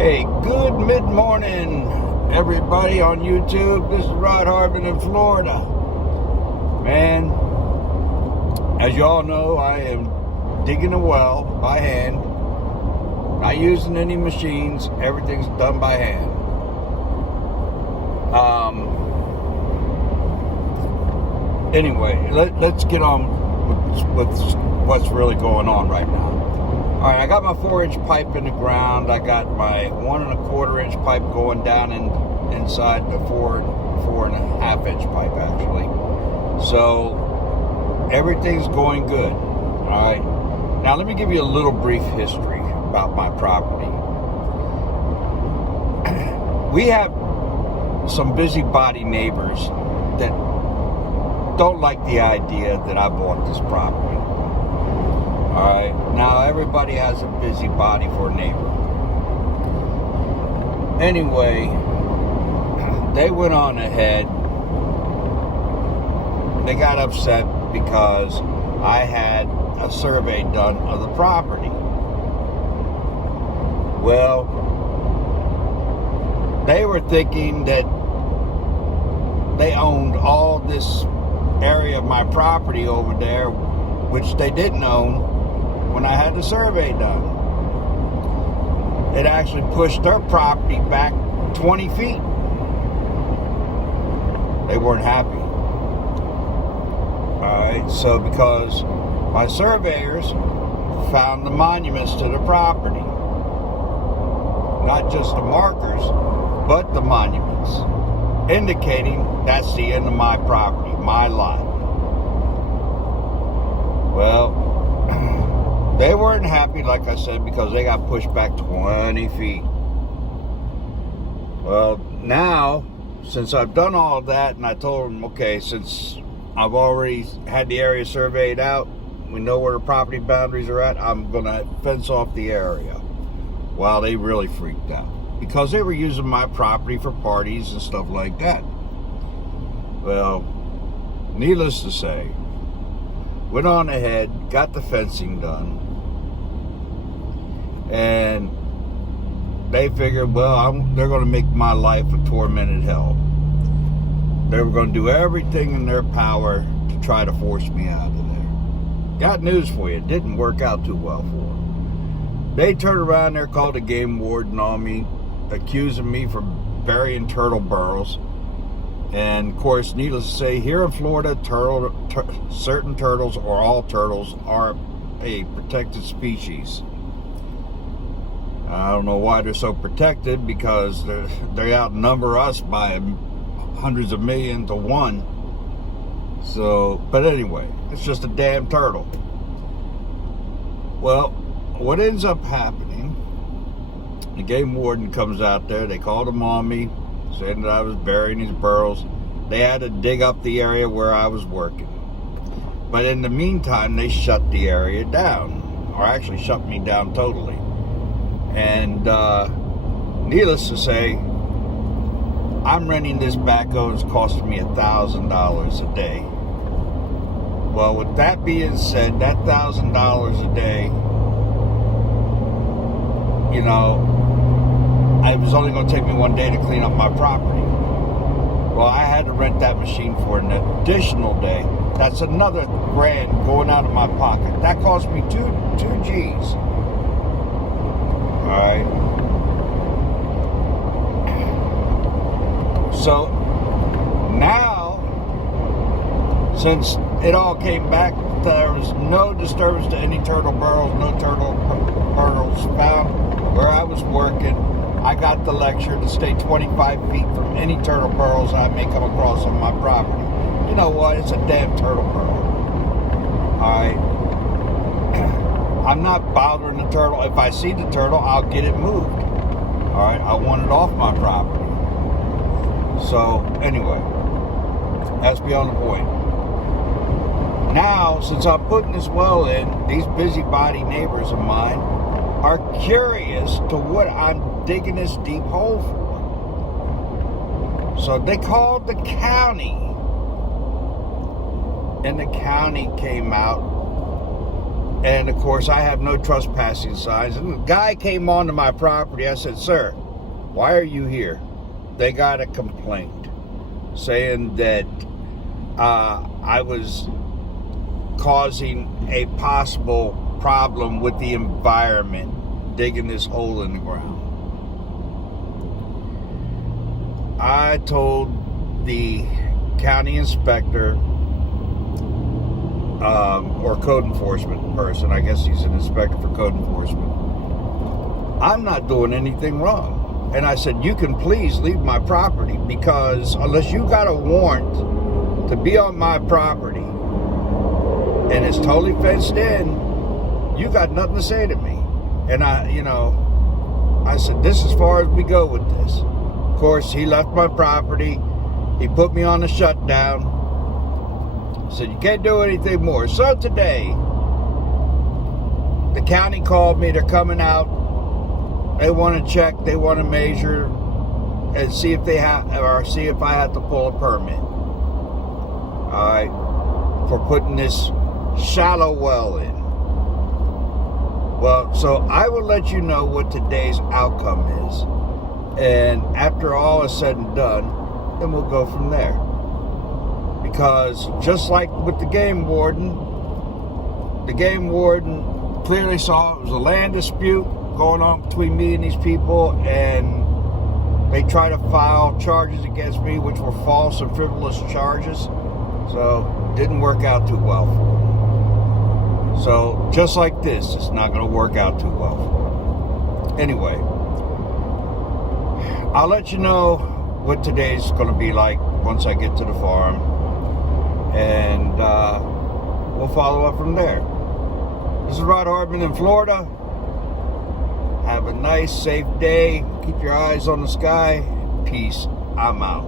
Hey, good mid-morning, everybody on YouTube. This is Rod Harbin in Florida. Man, as you all know, I am digging a well by hand. Not using any machines. Everything's done by hand. Anyway, let's get on with what's really going on right now. All right, I got my 4-inch pipe in the ground. I got my 1 1/4-inch pipe going down inside the 4 1/2-inch pipe, actually. So everything's going good. All right. Now let me give you a little brief history about my property. We have some busybody neighbors that don't like the idea that I bought this property. Alright, now everybody has a busybody for a neighbor. Anyway, they went on ahead. They got upset because I had a survey done of the property. Well, they were thinking that they owned all this area of my property over there, which they didn't own when I had the survey done. It actually pushed their property back 20 feet. They weren't happy. Alright, so because my surveyors found the monuments to the property. Not just the markers, but the monuments, indicating that's the end of my property, my lot. Well, they weren't happy, like I said, because they got pushed back 20 feet. Well, now, since I've done all of that, and I told them, okay, since I've already had the area surveyed out, we know where the property boundaries are at, I'm going to fence off the area. Well, they really freaked out because they were using my property for parties and stuff like that. Well, needless to say, went on ahead, got the fencing done, and they figured, well, they're going to make my life a tormented hell. They were going to do everything in their power to try to force me out of there. Got news for you, it didn't work out too well for them. They turned around there, called a game warden on me, accusing me for burying turtle burrows. And of course, needless to say, here in Florida, certain turtles, or all turtles, are a protected species. I don't know why they're so protected, because they outnumber us by hundreds of millions to one. So, but anyway, it's just a damn turtle. Well, what ends up happening, the game warden comes out there, they called him on me, saying that I was burying these burrows. They had to dig up the area where I was working. But in the meantime, they shut the area down, or actually shut me down totally. And needless to say, I'm renting this backhoe. It's costing me $1,000 a day. Well, with that being said, that $1,000 a day, you know, it was only going to take me 1 day to clean up my property. Well, I had to rent that machine for an additional day. That's another grand going out of my pocket. That cost me two G's. All right. So now, since it all came back, there was no disturbance to any turtle burrows, no turtle burrows found where I was working. I got the lecture to stay 25 feet from any turtle burrows I may come across on my property. You know what? It's a damn turtle burrow. Alright? I'm not bothering the turtle. If I see the turtle, I'll get it moved. Alright? I want it off my property. So, anyway, that's beyond the point. Now, since I'm putting this well in, these busybody neighbors of mine are curious to what I'm digging this deep hole for. So they called the county, and the county came out And of course, I have no trespassing signs. And the guy came onto my property. I said, "Sir, why are you here?" They got a complaint saying that I was causing a possible problem with the environment, digging this hole in the ground. I told the county inspector, or code enforcement person, I guess he's an inspector for code enforcement, I'm not doing anything wrong. And I said, you can please leave my property, because unless you got a warrant to be on my property and it's totally fenced in, you got nothing to say to me. And I said, this is as far as we go with this. Of course, he left my property. He put me on the shutdown. Said, you can't do anything more. So today, the county called me. They're coming out. They want to check. They want to measure and see if see if I have to pull a permit. All right, for putting this shallow well in. Well, so I will let you know what today's outcome is. And after all is said and done, then we'll go from there. Because just like with the game warden clearly saw it was a land dispute going on between me and these people, and they tried to file charges against me, which were false and frivolous charges. So it didn't work out too well for them. So just like this, it's not going to work out too well for them. Anyway, I'll let you know what today's going to be like once I get to the farm, and we'll follow up from there. This is Rod Hardman in Florida. Have a nice, safe day. Keep your eyes on the sky. Peace. I'm out.